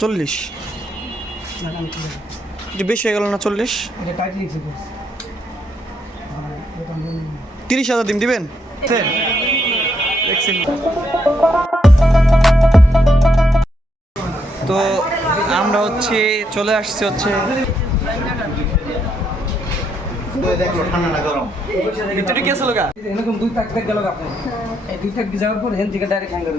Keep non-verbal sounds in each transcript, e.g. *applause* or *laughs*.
চল্লিশ বেশি হয়ে গেল না চল্লিশ? তিরিশ হাজার দিন দিবেন? তো আমরা হচ্ছে চলে আসছি হচ্ছে ভিতরে কে এরকম দুই টাক গেল আপনি এই দুই টাক যাওয়ার পর হেন থেকে ডাইরেক্ট হ্যাঙ্গার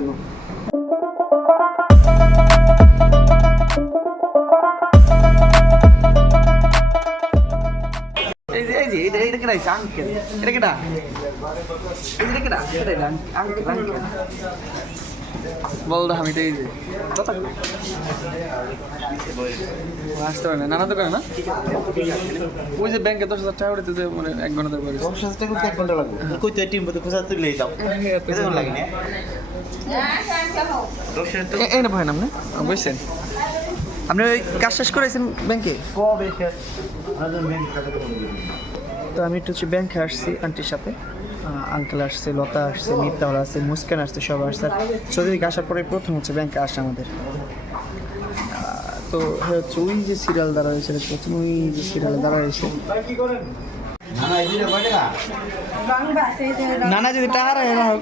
এটা কেডা আছে আঙ্কেল এটা কেডা? এটা কেডা? এটা আঙ্কেল আঙ্কেল বল আমি তো এই যে। আসতে পারে না নানা দোকানে না? ওই যে ব্যাংকে দশ হাজার টাকা উঠেছে যে মানে এক ঘণ্টা দশ হাজার টাকা এক ঘণ্টা লাগবে? কই তো টিম বলতে খোঁজা তুলে যাও এরকম লাগে না। এই না ভাই নাম না বুঝছেন আপনি ওই কাজ শেষ করেছেন ব্যাংকে কবে শেষ? তো আমি একটু হচ্ছে ব্যাংকে আসছি আন্টির সাথে। আঙ্কেল আসছে, লতা আসছে মিফতাহর আসছে, মুস্কান আসছে সব আসছে। আর চৌধুরীকে আসার পরে প্রথম হচ্ছে ব্যাংকে আসে আমাদের। তো হ্যাঁ হচ্ছে ওই যে সিরিয়াল দ্বারা হয়েছে প্রথম ওই যে সিরিয়াল দ্বারা হয়েছে। না না এই দিনে কয় টাকা না না যদি টাকা রাখে হোক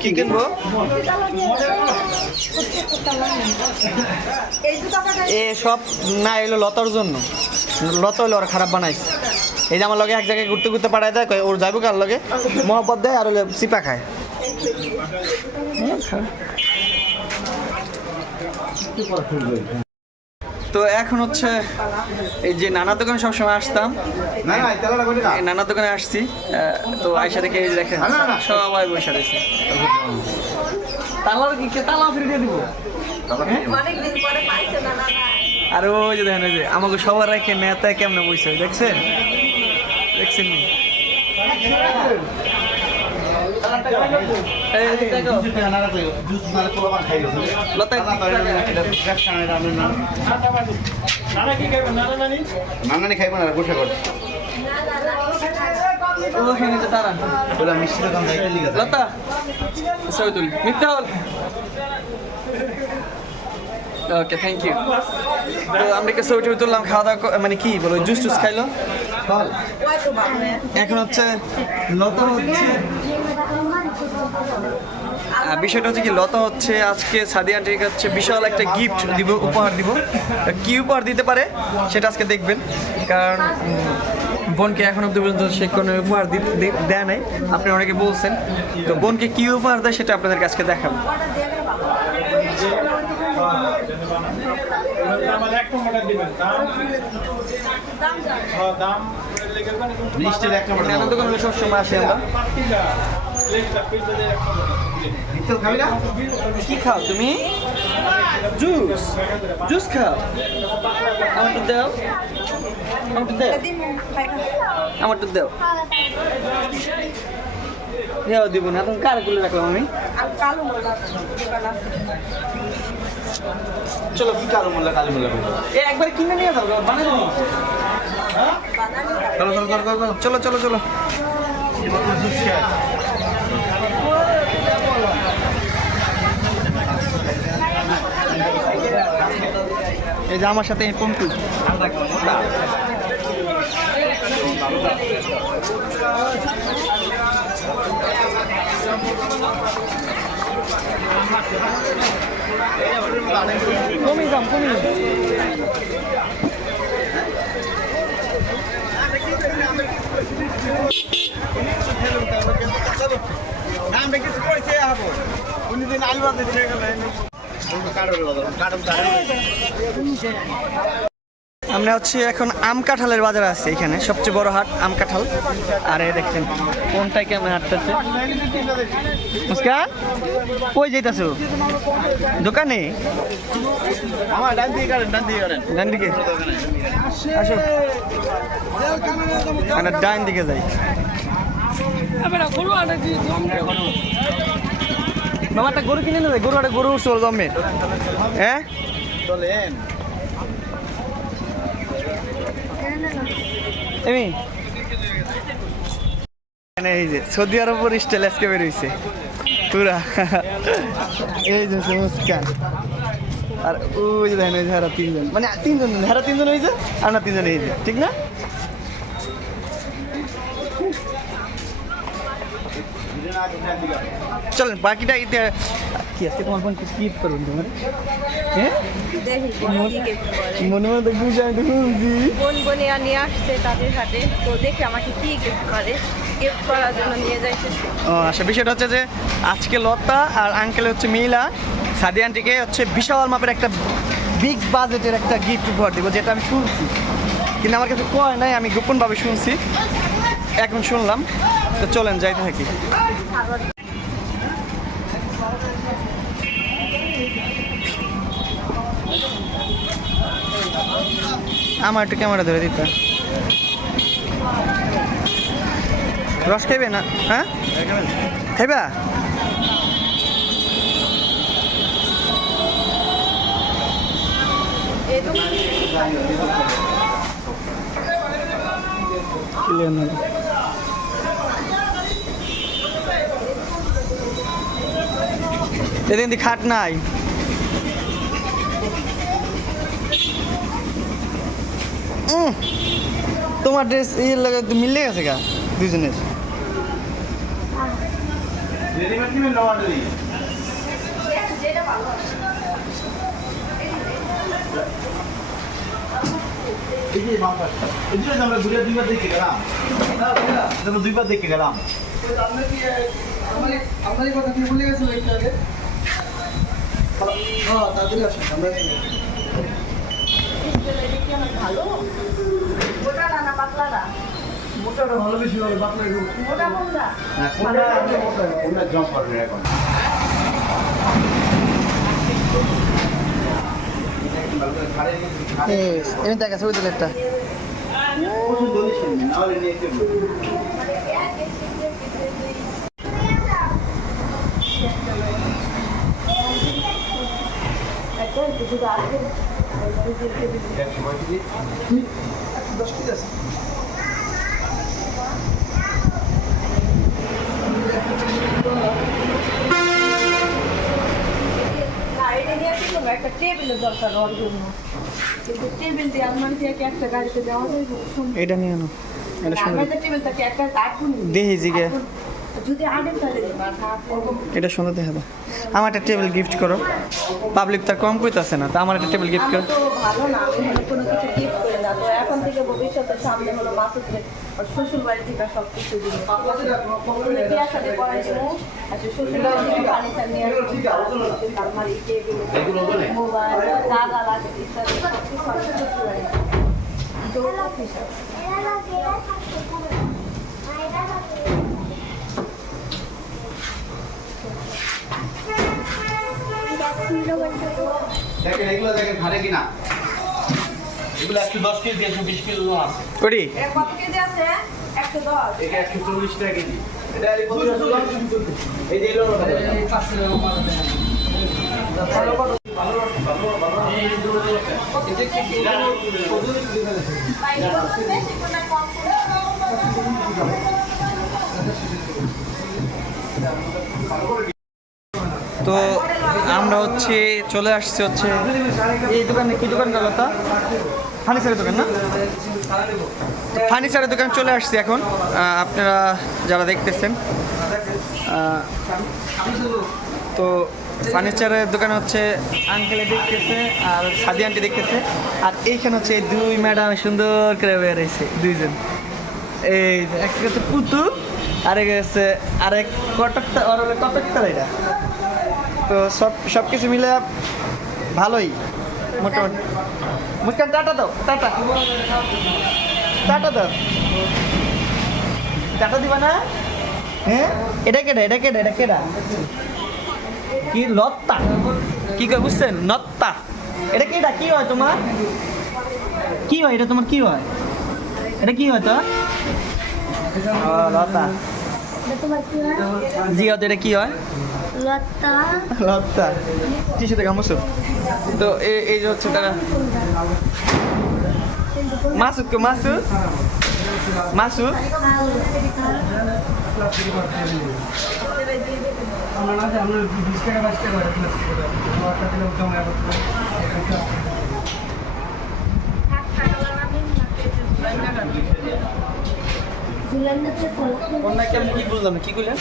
কি কিনবো? এই এ সব না এলো লতার জন্য। লতা হলো ওরা খারাপ বানাইছে। এই যে আমার লগে এক জায়গায় ঘুরতে ঘুরতে পাঠায় দেয় ওর যাব কার লগে? মহব্বত দেয় আর হলে চিপা খায়। তো এখন হচ্ছে এই যে নানা দোকানে সবসময় আসতাম। নানা দোকানে আসছি তো আয়সা দেখে এই যে দেখেন। সবাই বসে রয়েছে। তালার কি তালা ফিরে দিব? অনেকদিন পরে পাইছে না না না। আর ওই যে দেখেন ওই যে আমাকে সবার রেখে নেতা কেমনে বসে দেখছেন? দেখছেন নি? এই যে দেখো। জুস টাকা না রাখো জুস না কোলা বান খাইলো লতা তালা তো এটা ব্যবসা না আমরা না নানা নি খাইবো না গোসা কর। ওখানে যে তারা বলে মিষ্টি দোকান যাইতে লিখা লতা ছবি মিথ্যা হল ওকে থ্যাংক ইউ তো আমরা কি ছবি টবি তুললাম খাওয়া দাওয়া মানে কি বলো জুস টুস খাইলো? এখন হচ্ছে লতা হচ্ছে বিষয়টা হচ্ছে কি, লতা হচ্ছে আজকে সাদি আন্টিকে হচ্ছে বিশাল একটা গিফট দিব, উপহার দিব। কি উপহার দিতে পারে, সেটা আজকে দেখবেন। কারণ বোনকে এখন অব্দি পর্যন্ত সে কোনো উপহার দেয় নাই। আপনি অনেকে বলছেন। তো বোনকে কি উপহার দেয়, সেটা আপনাদের কাছে দেখাবো। দোকানে আসি আমরা। খাবি না? কি খাও তুমি? জুস। জুস খাও। আমার তো দাও। আমার তো দাও। দিন খাইবা আমার তো দাও। দেও দিব না তুমি কারগুলো রাখলাম আমি? চলো, কি কালো মোল্লা কালো মোল্লা এ, একবার কিনে নিয়ে যাও বানাই দেবো চলো চলো চলো চলো চলো চলো চলো। এই যে আমার সাথে পঙ্কু। কমি দাম কমি নাম দেখে পয়সা আবো উনি দিন আলু বাদ গেলেন কাটল কাটল আমরা হচ্ছে এখন আম কাঁঠালের বাজার আছে এখানে সবচেয়ে বড় হাট আম কাঁঠাল। আর এই দেখছেন কোনটাই কেমন হাঁটতেছে? মুস্কান কই যাইতাছো? দোকানে? আমার ডান দিকে কাটেন ডান দিকে কাটেন ডান দিকে? আসো। আমরা ডান দিকে যাই। গরু কিনে নেবে? গরু একটা গরু উঠছে বলো জন্মে হ্যাঁ? চলেন। এমি? এখানে এই যে সৌদি আরবের স্টাইল আজকে বেরোইছে পুরা। এই যে মুস্কান আর ওই যে দেখেন ওই যে হারা তিনজন। মানে তিনজন হারা তিনজন হয়েছে আর না তিনজন হয়েছে ঠিক না? চলেন বাকিটা কি আজকে তোমার করুন তোমার হ্যাঁ। মনে মনে দেখবি যে আমি তো বোন বোনিয়া নিয়ে আসছে তাদের হাতে। তো দেখি আমাকে কি গিফট করে। গিফট করার জন্য নিয়ে যাইতেছে ও আচ্ছা বিষয়টা হচ্ছে যে আজকে লতা আর আঙ্কেল হচ্ছে মিলা। সাদি আন্টিকে হচ্ছে বিশাল মাপের একটা বিগ বাজেটের একটা গিফট উপহার দিব যেটা আমি শুনছি। কিন্তু আমার কাছে কয় নাই আমি গোপনভাবে শুনছি। এখন শুনলাম। তো চলেন যাই থাকি। আমার একটু ক্যামেরা ধরে দিতে। রস খাইবে না? হ্যাঁ? খাইবা? এদিন খাট নাই। তোমার ড্রেস ইয়ে লাগে মিলে গেছে গা দুজনের দুইবার দেখে গেলাম কথা কি ভুলে গেছিল একটু আগে হ্যাঁ তাড়াতাড়ি আসুন আমরা ভালো? গোটা না পাতলা না? মোটাটা ভালো বেশি হবে বাপরে মোটা কোনটা কোনটা কোনটা করবে এখন এমনি দেখা ছবি তুলে একটা পছন্দ হয়েছে দশ কেজি আছে একটা টেবিলের দরকার ওর জন্য কিন্তু টেবিল দিয়ে আমার দিয়ে কি একটা গাড়িতে দেওয়া যায় এটা নিয়ে আনো এটা সুন্দর আমাদের টেবিল থাকে একটা আগুন দেখি জিগে এটা সুন্দর দেখা দাও আমার একটা টেবিল গিফট করো। পাবলিক তার কম কইতাছে না তো আমার একটা টেবিল গিফট করো। ভালো না আমি কোনো কিছু গিফট করে না। তো এখন থেকে ভবিষ্যতে সামনে হলো মাসুদকে ওর শ্বশুর বাড়ি থেকে সব কিছু দিব বিয়ার সাথে করাই দিব আচ্ছা শ্বশুর বাড়ি থেকে ফার্নিচার নিয়ে আসব। আলমারি টেবিল মোবাইল যা লাগে ইত্যাদি সব কিছু শ্বশুর বাড়ি দেখেন এগুলো দেখেন ঘাটে কিনা। এগুলো একশো দশ কেজি একশো বিশ কেজি আছে। কত কেজি আছে? একশো দশ। এটা একশো চল্লিশ টাকা কেজি। এটা এই যে করে। তো আমরা হচ্ছে চলে আসছি হচ্ছে এই দোকানে কি দোকান গেল তা? ফার্নিচারের দোকান না? ফার্নিচারের দোকান চলে আসছি এখন। আপনারা যারা দেখতেছেন তো ফার্নিচারের দোকান হচ্ছে আঙ্কেলে দেখতেছে আর সাদি আন্টি দেখতেছে। আর এইখানে হচ্ছে দুই ম্যাডাম সুন্দর করে বেরিয়েছে দুইজন। এই একটা হচ্ছে পুতু, আরেক হচ্ছে, আরেক কটকটা আর কটকটা এটা। তো সব সব কিছু মিলে ভালোই, মোটামুটি। মুস্কান, টাটা দাও, টাটা। টাটা দাও। টাটা দিবা না? হ্যাঁ? এটা কেডা এটা কেডা এটা কেডা? কি লত্তা? কি কয়, বুঝছেন? নত্তা। এটা কেডা, কি হয় তোমার? কি হয়, এটা তোমার কি হয়? এটা কি হয় তো? লতা। জি, হয়তো এটা কি হয়? লতা। লতা। টিস্যুতে গামুছো তো এই এই যে হচ্ছে তারা। মাসুদ কে মাসুদ? মাসুদ? কি বুঝলাম কি করলেন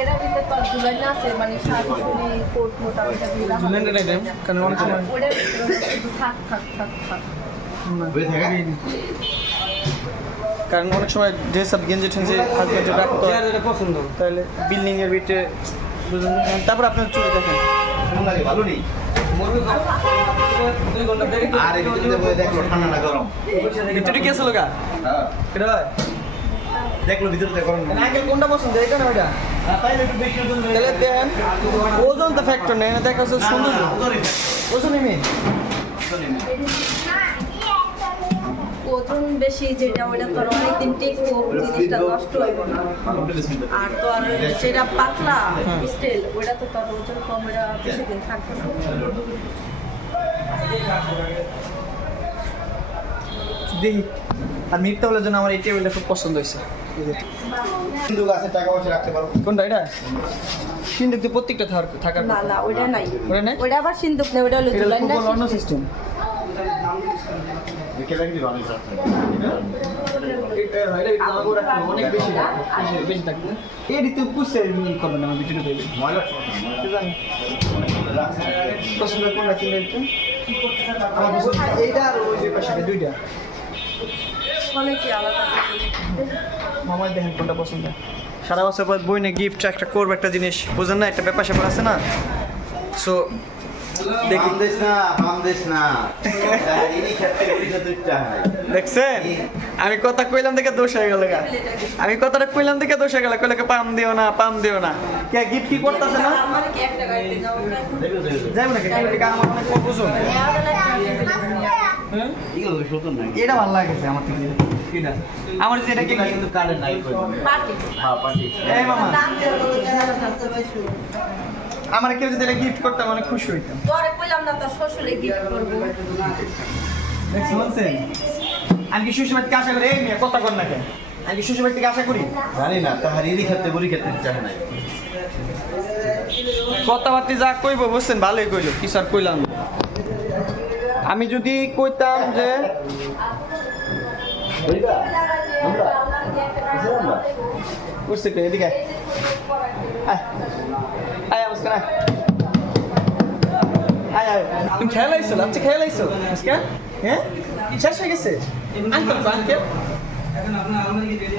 এরা ভিতরে তো জুলাই না আছে মানে শাড়ি চুড়ি কোট মোটা ওটা দিয়ে রাখা ঝুলেন দেন কারণ অনেক সময়। ওটার ভিতরে শুধু থাক থাক থাক থাক। কারণ অনেক সময় যে সব গেঞ্জি ঠেঞ্জি হাত গেঞ্জি রাখতো পছন্দ। তাহলে বিল্ডিং এর ভিতরে বুঝলেন তারপর আপনার চুরি দেখেন। ভালো নেই? আর বসে দেখল ঠান্ডা না গরম। ভিতরে কি আছে লোকা? হ্যাঁ। এটা দেখল ভিতরে গরম না কোনটা পছন্দ? এটা না ওইটা? ওজন হয়ে তাহলে দেখেন ওজন তো ফ্যাক্টর নেই না দেখা সুন্দর। ওজনই মেন ওজন বেশি যেটা ওটা তোর অনেকদিন টিকবো জিনিসটা নষ্ট হইব না। আর তোর যেটা পাতলা স্টিল ওটা তো তোর ওজন কম ওটা বেশি দিন থাকবে না। দেখি আর মিথ্যা বলার জন্য আমার এই টেবিলটা খুব পছন্দ হয়েছে। কিন্তু গাছে টাকা পয়সা রাখতে পারো কোনটা এটা? সিন্ধুক দিয়ে প্রত্যেকটা থাকার না না ওটা নাই। ওটা নাই? ওটা আবার সিন্ধুক নেই ওটা হলো জুলাই না অন্য সিস্টেম আছে না এইটা আর ওই যে পাশে দুইটা। অনেকে আলাদা? মামাই দেখেন কোনটা পছন্দ। সারা বছর পর বই নিয়ে গিফট একটা করবে একটা জিনিস। বুঝেন না একটা ব্যাপার স্যাপার আছে না? সো না না। দেখছেন? আমি কথা কইলাম দেখে দোষ হয়ে গেল গা। আমি কথাটা কইলাম দেখে দোষ হয়ে গেল কইলে পাম দিও না পাম দিও না। কে গিফট কি করতেছে না? কি যাইব আমার অনেক তো সত্য নাই এটা ভালো লাগেছে আমার থেকে। আমার যেটা কি কিন্তু কার্ডে নাই কই? পার্টি। হ্যাঁ পার্টি। এই মামা। আমার কেউ যদি এটা গিফট করতাম অনেক খুশি হইতাম। তোরে কইলাম না তোর শ্বশুরে গিফট করব। দেখছেন বলছেন আমি কি শ্বশুর বাড়িতে আশা করি? এই মেয়ে কথা কর না কেন? আমি কি শ্বশুর বাড়ি আশা করি? জানি না কথাবার্তি যা কইব বুঝছেন? ভালোই কইলো কইলাম আমি যদি কইতাম যে বড়িটা আমরা কিসের আমরা বুঝছে তো, এদিকে আয়। আয়। মুস্কান আয়। আয় আয়। তুমি খেয়াল আইছো? লাচ্ছি খেয়াল আইছো? মুস্কান হ্যাঁ? শেষ হয়ে গেছে? Uncle uncle.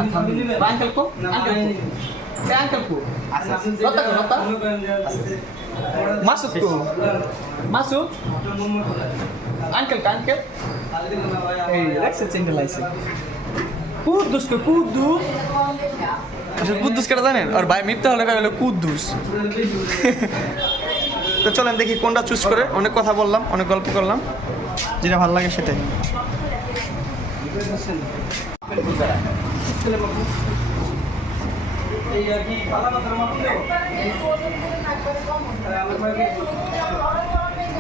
আঙ্কেল কো? আঙ্কেল কো? এ, আঙ্কেল কো? আচ্ছা লতা কো, লতা? Masud uncle uncle? আচ্ছা জানেন? আর মিথ্যা হলো কুদ্দুস। তো চলেন দেখি কোনটা চুজ করে। অনেক কথা বললাম, অনেক গল্প করলাম। যেটা ভালো লাগে সেটাই। এই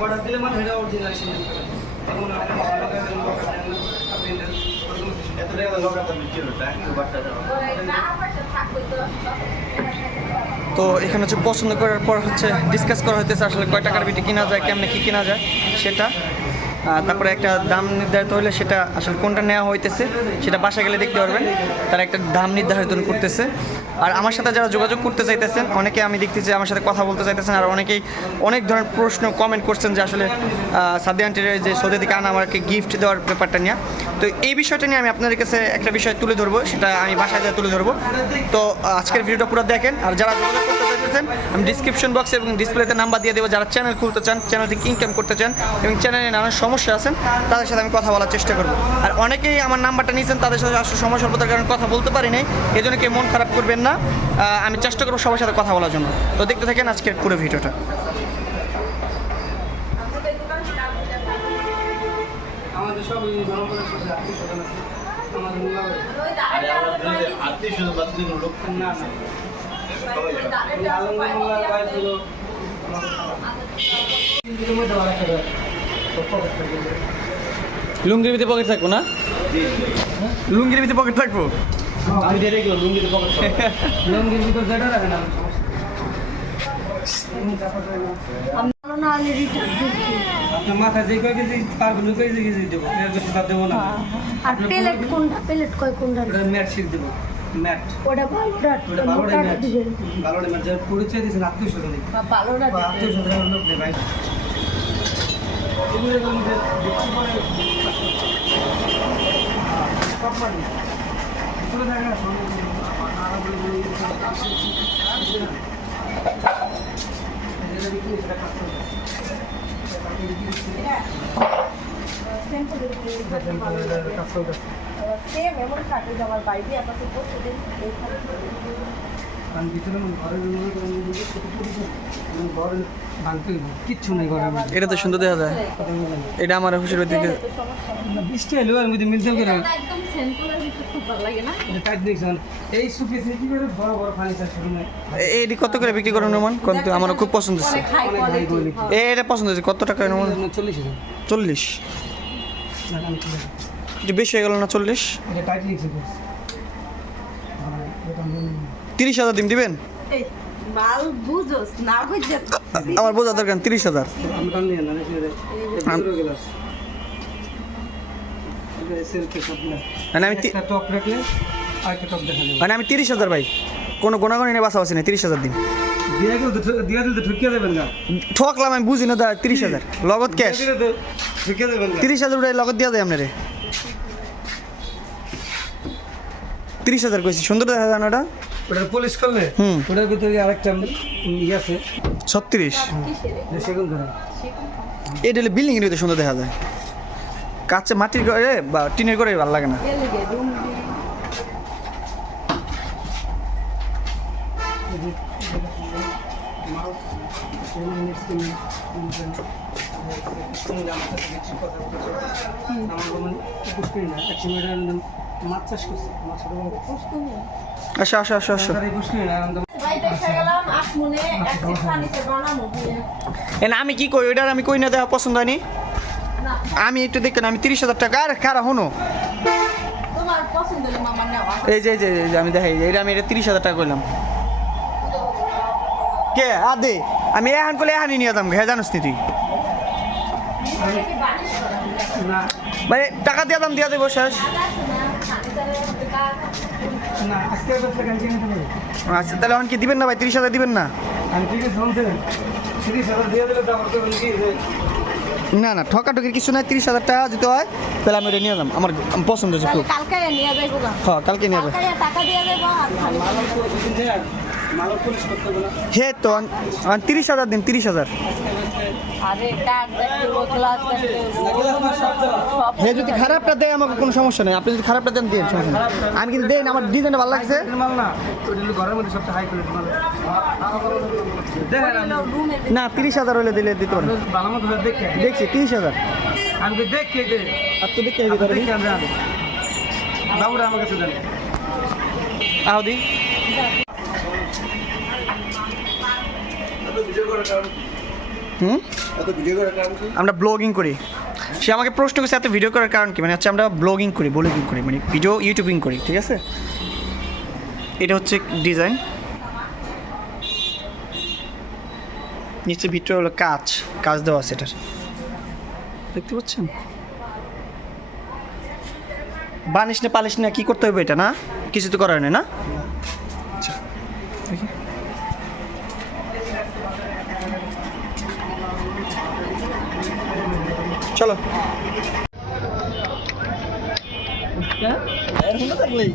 অর্ডার দিলে মানে অরিজিনাল যেমন দেন দেন আপনি দেন এত টাকা টাকা তো এখানে হচ্ছে পছন্দ করার পর হচ্ছে ডিসকাস করা হইতেছে আসলে কয় টাকার বিটি কিনা যায় কেমনে কি কেনা যায় সেটা। তারপরে একটা দাম নির্ধারিত হলে সেটা আসলে কোনটা নেওয়া হইতেছে, সেটা বাসায় গেলে দেখতে পারবেন। তারা একটা দাম নির্ধারিত করতেছে। আর আমার সাথে যারা যোগাযোগ করতে চাইতেছেন, অনেকে আমি দেখতেছি আমার সাথে কথা বলতে চাইতেছেন, আর অনেকেই অনেক ধরনের প্রশ্ন কমেন্ট করছেন যে আসলে সাদি আন্টির যে সৌদি থেকে আনা আমাকে গিফট দেওয়ার ব্যাপারটা নিয়ে। তো এই বিষয়টা নিয়ে আমি আপনাদের কাছে একটা বিষয় তুলে ধরবো, সেটা আমি বাসায় যা তুলে ধরবো। তো আজকের ভিডিওটা পুরো দেখেন, আর যারা যোগাযোগ করতে চাইতেছেন, আমি ডিসক্রিপশন বক্সে এবং ডিসপ্লেতে নাম্বার দিয়ে দেবো। যারা চ্যানেল খুলতে চান চ্যানেল থেকে ইনকাম করতে চান, এবং চ্যানেলে নানান সমস্যা আছেন তাদের সাথে আমি কথা বলার চেষ্টা করব। আর অনেকেই আমার নাম্বারটা নিয়েছেন তাদের সাথে আসলে সময় স্বল্পতার কারণে কথা বলতে পারি নাই এই জন্য কেউ মন খারাপ করবেন না। আমি চেষ্টা করব সবার সাথে কথা বলার জন্য। তো দেখতে থাকেন আজকের পুরো ভিডিওটা। আমাদের সব ওই জনগণের সাথে আত্মীয় স্বজন আছে। আমাদের মোল্লা আত্মীয় স্বজন বা দুজন লোক না এই লুঙ্গির ভিতরে পকেট থাকব না? লুঙ্গির ভিতরে পকেট থাকব? আমি লুঙ্গিতে পকেট *laughs* লুঙ্গির ভিতর যেটা রাখে না বলো না আমি মাথা যে কয় কেজি পারবেন ওই কেজি কেজি দেবো? এর বেশি বাদ দেবো না। আর প্লেট কোনটা? প্লেট কয় কোনটা? ম্যাট দেবো ম্যাট। ওটা ভালোটা ওটা ভালোটা ম্যাট। ভালোটা ম্যাট যার পরিচয় দিয়েছেন আত্মীয় স্বজন বা ভালোটা বা আত্মীয় স্বজনের লোক নেই ভাই। সেম এমন থাকে যে আমার বাইরে আপনাকে প্রতিদিন এইখানে কারণ ভিতরে আমার ঘরের মধ্যে কোনো জিনিস ছোট ছোট ছোট, আমার ঘরে ভাঙতে কিচ্ছু নেই ঘরের মধ্যে। এটা তো সুন্দর দেখা যায়। এটা আমার অফিসের দিকে। বৃষ্টি এলো এর মধ্যে মিলতে করে একদম খুব ভালো লাগে না? এটা টাইট দেখছেন এই সুকেছে কি করে বড় বড় ফার্নিচার শুরু নেই এটি কত করে বিক্রি করেন নোমান? কিন্তু আমার খুব পছন্দ হচ্ছে। এ এটা পছন্দ হয়েছে। কত টাকা নোমান? চল্লিশ চল্লিশ। বেশি হয়ে গেল না চল্লিশ? তিরিশ হাজার দিন দিবেন? এই মাল বুঝোস না বুঝে আমার বোঝা দরকার তিরিশ হাজার। মানে আমি মানে আমি তিরিশ হাজার ভাই। কোনো গোনাগনি নিয়ে বাসা বাসি নেই তিরিশ হাজার দিন ঠকলাম আমি বুঝি না দা তিরিশ হাজার। লগত ক্যাশ। তিরিশ হাজার উঠে লগত দিয়া দেয় আপনারে। তিরিশ হাজার কইছি সুন্দর দেখা যায় না ওটা? ওটা পলিশ করলে? হুম। ওটার ভিতরে আরেকটা ইয়ে আছে। ছত্রিশ। এটা হলে বিল্ডিং এর ভিতরে সুন্দর দেখা যায়। কাছে মাটির ঘরে বা টিনের ঘরে ভালো লাগে না। রুম মাছ চাষ করছে ছোটবেলা এ না আমি কি কই? ওইটার আমি কই না দেখা পছন্দ হয়নি? না। আমি একটু দেখেন আমি তিরিশ হাজার টাকা। আর কারা হনো এই যে এই যে এই যে আমি দেখাই এটা আমি এটা তিরিশ হাজার টাকা করলাম কে? আদে। আমি এখন করলে এখানই নিয়ে দাম ঘে জানিস নি তুই? মানে টাকা দিয়ে দাম দিয়ে দেবো শেষ। আচ্ছা তাহলে এখন কি দিবেন না ভাই? তিরিশ হাজার দিবেন না? ঠিক না না ঠকাঠকির কিছু নাই তিরিশ হাজার টাকা দিতে হয় তাহলে আমি ওটা নিয়ে দাম আমার পছন্দ হয়েছে খুব হ্যাঁ কালকে নিয়ে যাবে। হে তো তিরিশ হাজার দিন তিরিশ হাজার। হে যদি খারাপটা দেয় আমাকে কোনো সমস্যা নেই। আপনি যদি খারাপটা দেন দিন সমস্যা নেই। আমি কিন্তু দেন আমার ডিজাইনটা ভালো লাগছে। না। তিরিশ হাজার হলে দিলে দিতে পারেন দেখছি তিরিশ হাজার। আমি দেখে আর তো দেখে বাবুরা আমার দেন। আহদি। হুম? আমরা ব্লগিং করি। সে আমাকে প্রশ্ন করছে এত ভিডিও করার কারণ কি? মানে হচ্ছে আমরা ব্লগিং করি ব্লগিং করি? মানে ভিডিও ইউটিউবিং করি ঠিক আছে? এটা হচ্ছে ডিজাইন নিচে ভিতরে হলো কাজ কাজ দেওয়া আছে এটার। দেখতে পাচ্ছেন? বানিস না পালিশ না কি করতে হবে এটা না? কিছু তো করার নেই না? আচ্ছা দেখি। চলো। থাকলেই।